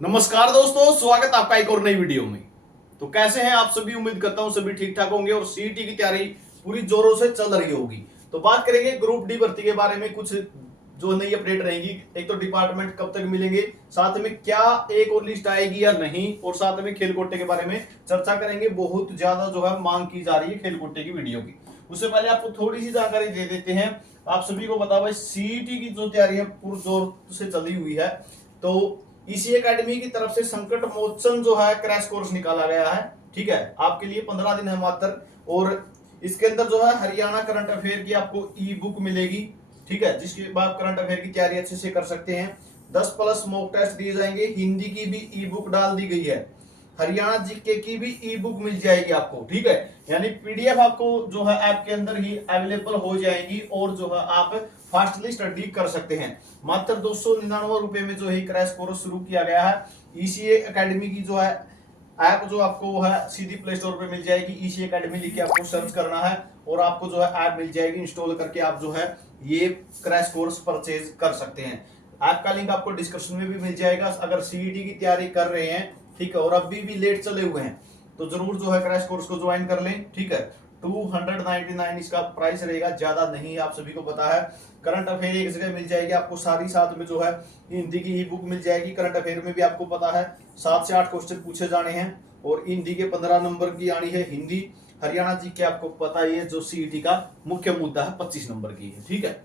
नमस्कार दोस्तों, स्वागत आपका एक और नई वीडियो में। तो कैसे हैं आप सभी? उम्मीद करता हूं सभी ठीक ठाक होंगे और सीईटी की तैयारी पूरी जोरों से चल रही होगी। तो बात करेंगे ग्रुप डी भर्ती के बारे में, कुछ जो नई अपडेट रहेगी। एक तो डिपार्टमेंट कब तक मिलेंगे, साथ में क्या एक और लिस्ट आएगी या नहीं, और साथ में खेल कोटे के बारे में चर्चा करेंगे। बहुत ज्यादा जो है मांग की जा रही है खेल कोटे की वीडियो की। उससे पहले आपको थोड़ी सी जानकारी दे देते हैं। आप सभी को बता भाई, सीईटी की जो तैयारी है पूरी जोर से चली हुई है। तो इसी एकेडमी की तरफ से संकट मोचन जो है क्रैश कोर्स निकाला गया है। ठीक है, आपके लिए 15 दिन है मात्र। और इसके अंदर जो है हरियाणा करंट अफेयर की आपको ई बुक मिलेगी। ठीक है, जिसके बाद आप करंट अफेयर की तैयारी अच्छे से कर सकते हैं। 10 प्लस मॉक टेस्ट दिए जाएंगे। हिंदी की भी ई बुक डाल दी गई है। हरियाणा जीके की भी ई बुक मिल जाएगी आपको। ठीक है, यानी पीडीएफ आपको जो है ऐप के अंदर ही अवेलेबल हो जाएगी और जो है आप फास्टली स्टडी कर सकते हैं। मात्र 299 रुपए में जो है क्रैश कोर्स शुरू किया गया है। ईसीए एकेडमी की जो है ऐप जो आपको है सीधी प्ले स्टोर पे मिल जाएगी। ईसीए एकेडमी लिख के आपको सर्च करना है और आपको जो है ऐप मिल जाएगी। इंस्टॉल करके आप जो है ये क्रैश कोर्स परचेज कर सकते हैं। ऐप का लिंक आपको डिस्क्रिप्शन में भी मिल जाएगा। अगर सीईटी की तैयारी कर रहे हैं, ठीक है, और अभी भी लेट चले हुए हैं, तो जरूर जो है क्रैश कोर्स को ज्वाइन कर लें। ठीक है, 299 इसका प्राइस रहेगा, ज्यादा नहीं, आप सभी को पता है। करंट अफेयर एक जगह मिल जाएगी आपको सारी, साथ में जो है हिंदी की ई बुक मिल जाएगी। करंट अफेयर में भी आपको पता है 7 से 8 क्वेश्चन पूछे जाने हैं और हिंदी के 15 नंबर की आनी है हिंदी। हरियाणा जी के आपको पता ही है, जो सीईटी का मुख्य मुद्दा है 25 नंबर की है। ठीक है,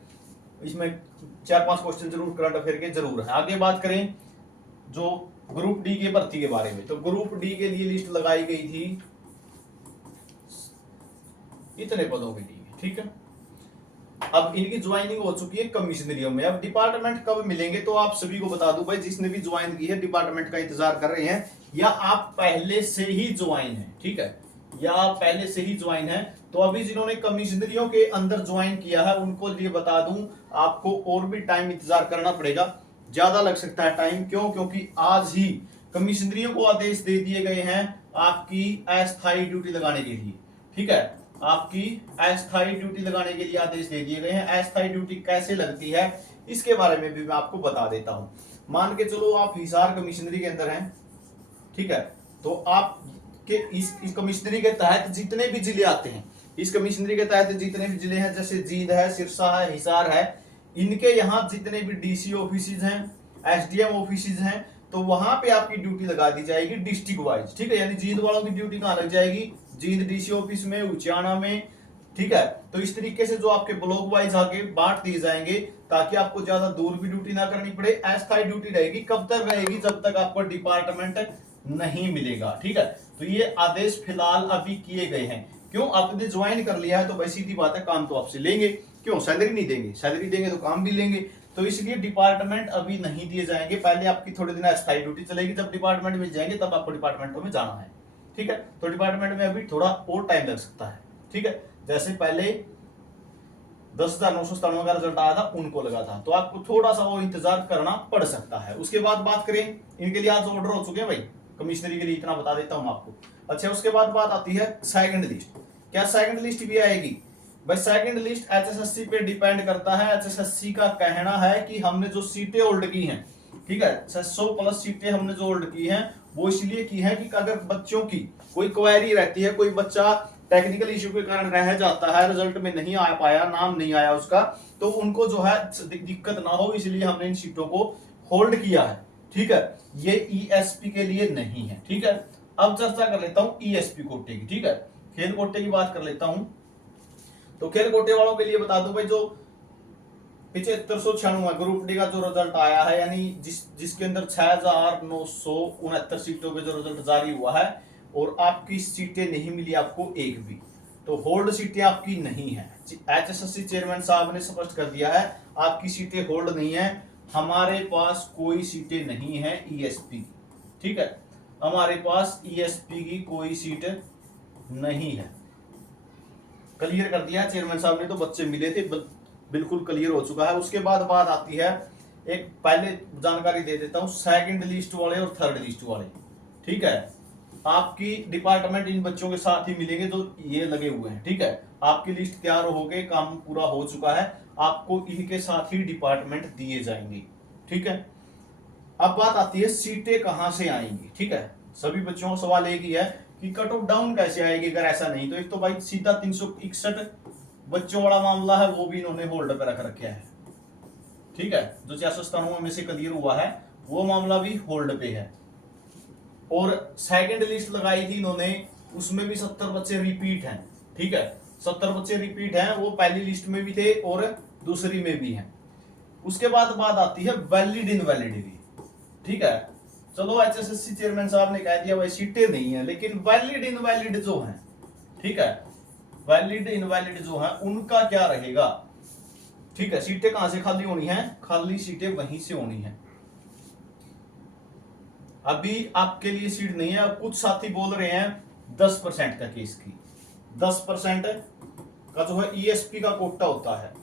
इसमें 4-5 क्वेश्चन जरूर करंट अफेयर के जरूर है। आगे बात करें जो ग्रुप डी के भर्ती के बारे में, तो ग्रुप डी के लिए लिस्ट लगाई गई थी इतने पदों के लिए। ठीक है, अब इनकी ज्वाइनिंग हो चुकी है कमिश्नरियों में। अब डिपार्टमेंट कब मिलेंगे, तो आप सभी को बता दूं भाई, जिसने भी ज्वाइन की है डिपार्टमेंट का इंतजार कर रहे हैं, या आप पहले से ही ज्वाइन है। ठीक है, या आप पहले से ही ज्वाइन है, तो अभी जिन्होंने कमिश्नरियों के अंदर ज्वाइन किया है उनको लिए बता दूं, आपको और भी टाइम इंतजार करना पड़ेगा। ज्यादा लग सकता है टाइम। क्यों? क्योंकि आज ही कमिश्नरियों को आदेश दे दिए गए हैं आपकी अस्थायी ड्यूटी लगाने के लिए। ठीक है, आपकी अस्थायी ड्यूटी लगाने के लिए आदेश दे दिए गए हैं। अस्थायी ड्यूटी कैसे लगती है इसके बारे में भी मैं आपको बता देता हूं। मान के चलो आप हिसार कमिश्नरी के अंदर हैं। ठीक है, तो आप के इस कमिश्नरी के तहत जितने भी जिले आते हैं, इस कमिश्नरी के तहत जितने भी जिले हैं, जैसे जींद है, सिरसा है, हिसार है, इनके यहाँ जितने भी डीसी ऑफिसेज हैं, एसडीएम ऑफिसेज हैं, तो वहां पे आपकी ड्यूटी लगा दी जाएगी डिस्ट्रिक्ट वाइज। ठीक है, यानी जींद वालों की ड्यूटी कहाँ लग जाएगी? जींद डीसी ऑफिस में, उचाना में। ठीक है, तो इस तरीके से जो आपके ब्लॉक वाइज आगे बांट दिए जाएंगे, ताकि आपको ज्यादा दूर भी ड्यूटी ना करनी पड़े। अस्थायी ड्यूटी रहेगी, कब तक रहेगी? जब तक आपको डिपार्टमेंट नहीं मिलेगा। ठीक है, तो ये आदेश फिलहाल अभी किए गए हैं। क्यों? आपने ज्वाइन कर लिया है तो भाई सीधी बात है, काम तो आपसे लेंगे। क्यों? सैलरी नहीं देंगे? सैलरी देंगे तो काम भी लेंगे। तो इसलिए डिपार्टमेंट अभी नहीं दिए जाएंगे। पहले आपकी थोड़े दिन अस्थायी ड्यूटी चलेगी, जब डिपार्टमेंट मिल जाएंगे तब आपको डिपार्टमेंटों में जाना है। ठीक है, तो डिपार्टमेंट में अभी थोड़ा और टाइम लग सकता है। ठीक है, जैसे पहले 10,997 का रिजल्ट आया था उनको लगा था, तो आपको थोड़ा सा वो इंतजार करना पड़ सकता है। उसके बाद बात करें, इनके लिए आज ऑर्डर हो चुके हैं भाई, कमिश्नरी के लिए इतना बता देता हूं आपको। अच्छा, उसके बाद बात आती है सेकंड लिस्ट। क्या सेकंड लिस्ट भी आएगी? भाई सेकंड लिस्ट एचएसएससी पे डिपेंड करता है। एचएसएससी का कहना है कि हमने जो सीटें होल्ड की हैं, ठीक है, 600 प्लस सीटें हमने जो होल्ड की हैं, वो इसलिए की है कि अगर बच्चों की कोई क्वेरी रहती है, कोई बच्चा टेक्निकल इश्यू के कारण रह जाता है, रिजल्ट में नहीं आ पाया, नाम नहीं आया उसका, तो उनको जो है दिक्कत ना हो, इसलिए हमने इन सीटों को होल्ड किया है। ठीक है, ये ईएसपी के लिए नहीं है। ठीक है, अब चर्चा कर लेता हूं ईएसपी कोटे की। ठीक है, खेल कोटे की बात कर लेता हूं। तो खेल कोटे वालों के लिए बता दूं भाई, जो 7596 ग्रुप डी का जो रिजल्ट आया है, यानी जिसके अंदर 6969 सीटों पे जो रिजल्ट जारी हुआ है, और आपकी सीटें नहीं मिली आपको एक भी, तो होल्ड सीटें आपकी नहीं है। एचएसएससी चेयरमैन साहब ने स्पष्ट कर दिया है, आपकी सीटें होल्ड नहीं है। हमारे पास कोई सीटें नहीं है ईएसपी की। ठीक है, हमारे पास ईएसपी की कोई सीट नहीं है। क्लियर कर दिया चेयरमैन साहब ने, तो बच्चे मिले थे, बिल्कुल क्लियर हो चुका है। उसके बाद बात आती है, एक पहले जानकारी दे देता हूं, सेकंड लिस्ट वाले और थर्ड लिस्ट वाले। ठीक है, आपकी डिपार्टमेंट इन बच्चों के साथ ही मिलेंगे जो ये लगे हुए हैं। ठीक है, आपकी लिस्ट तैयार हो गई, काम पूरा हो चुका है, आपको इनके साथ ही डिपार्टमेंट दिए जाएंगे। ठीक है, अब बात आती है सीटें कहां से आएंगी। ठीक है, सभी बच्चों का सवाल एक ही है कि कट ऑफ डाउन कैसे आएगी अगर ऐसा नहीं तो। एक तो भाई सीधा 361 बच्चों वाला मामला है, वो भी इन्होंने होल्ड पे रख रखा है। ठीक है, जो 66 स्थानों में से क्लियर हुआ है वो मामला भी होल्ड पे है। और सेकंड लिस्ट लगाई थी इन्होंने, उसमें भी 70 बच्चे रिपीट हैं। ठीक है, 70 बच्चे रिपीट हैं, वो पहली लिस्ट में भी थे और दूसरी में भी हैं। उसके बाद बात आती है वैलिड इनवैलिड। ठीक है, चलो एचएसएससी चेयरमैन साहब ने कह दिया भाई सीटें नहीं है, लेकिन वैलिड इनवैलिड जो है, ठीक है, वैलिड इनवैलिड जो है उनका क्या रहेगा। ठीक है, सीटें कहां से खाली होनी है, खाली सीटें वहीं से होनी है। अभी आपके लिए सीट नहीं है। कुछ साथी बोल रहे हैं 10% का केस की, 10% का जो है ईएसपी का कोटा होता है।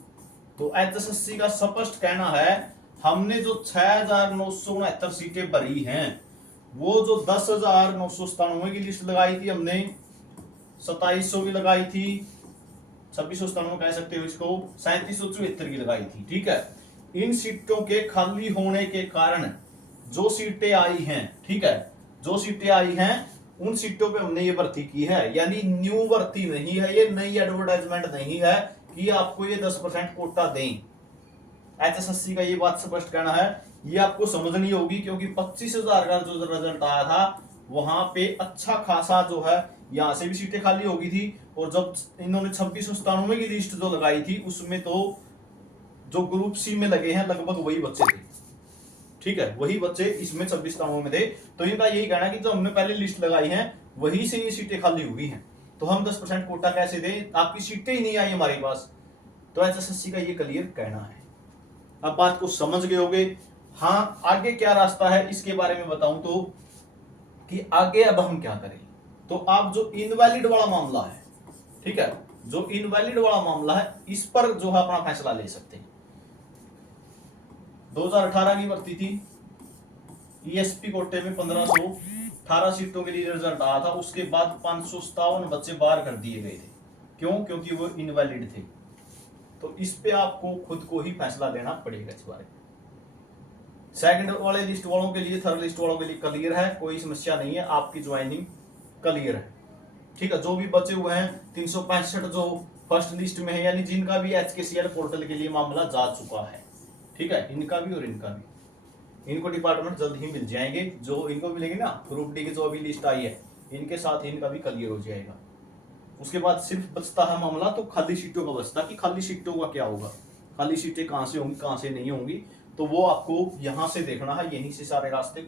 तो एचएसएससी का स्पष्ट कहना है हमने जो 6,969 सीटें भरी हैं, वो जो 10,997 की लिस्ट लगाई थी हमने, 2700 की लगाई थी, 2697 कह सकते हो इसको, 3774 की लगाई थी। ठीक है, इन सीटों के खाली होने के कारण जो सीटें आई हैं, ठीक है, जो सीटें आई हैं उन सीटों पे हमने ये भर्ती की है। यानी न्यू भर्ती नहीं है, ये नई एडवर्टाइजमेंट नहीं है कि आपको ये 10% कोटा दें। एचएसएससी का ये बात स्पष्ट कहना है, ये आपको समझनी होगी, क्योंकि 25,000 का जो रिजल्ट आया था वहां पे अच्छा खासा जो है यहां से भी सीटें खाली हो गई थी। और जब इन्होंने 2697 की लिस्ट जो लगाई थी उसमें तो जो ग्रुप सी में लगे हैं लगभग वही बच्चे थे। ठीक है, वही बच्चे इसमें 2697 में थे। तो इनका यही कहना है कि जो हमने पहले लिस्ट लगाई है वही से ये सीटें खाली हुई हैं, तो हम 10% कोटा कैसे दें, आपकी सीटें ही नहीं आई हमारे पास। तो एचएसएससी का ये क्लियर कहना है। अब बात को समझ गए होगे। हाँ, आगे क्या रास्ता है इसके बारे में बताऊं तो, कि आगे अब हम क्या करें। तो आप जो इनवैलिड वाला मामला है, ठीक है, जो इनवैलिड वाला मामला है इस पर जो है अपना फैसला ले सकते हैं। 2018 की भर्ती थी, ईएसपी कोटे में 1518 सीटों के लिए रिजल्ट आया था। उसके बाद 557 बच्चे बाहर कर दिए गए थे। क्यों? क्योंकि वो इनवैलिड थे। तो इस पे आपको खुद को ही फैसला लेना पड़ेगा इस बारे में। सेकंड वाले लिस्ट वालों के लिए, थर्ड लिस्ट वालों के लिए क्लियर है, कोई समस्या नहीं है, आपकी ज्वाइनिंग क्लियर है। ठीक है, जो भी बचे हुए हैं 365 जो फर्स्ट लिस्ट में है, यानी जिनका भी एचकेसीएल पोर्टल के लिए मामला जा चुका है, ठीक है, इनका भी और इनका भी, इनको डिपार्टमेंट जल्द ही मिल जाएंगे। जो इनको मिलेंगे ना ग्रुप डी की जो अभी लिस्ट आई है, इनके साथ इनका भी क्लियर हो जाएगा। उसके बाद सिर्फ बचता है मामला तो खाली सीटों का बचता, कि खाली सीटों का क्या होगा, खाली सीटें कहां से होंगी कहां से नहीं होंगी। तो वो आपको यहां से देखना है, यहीं से सारे रास्ते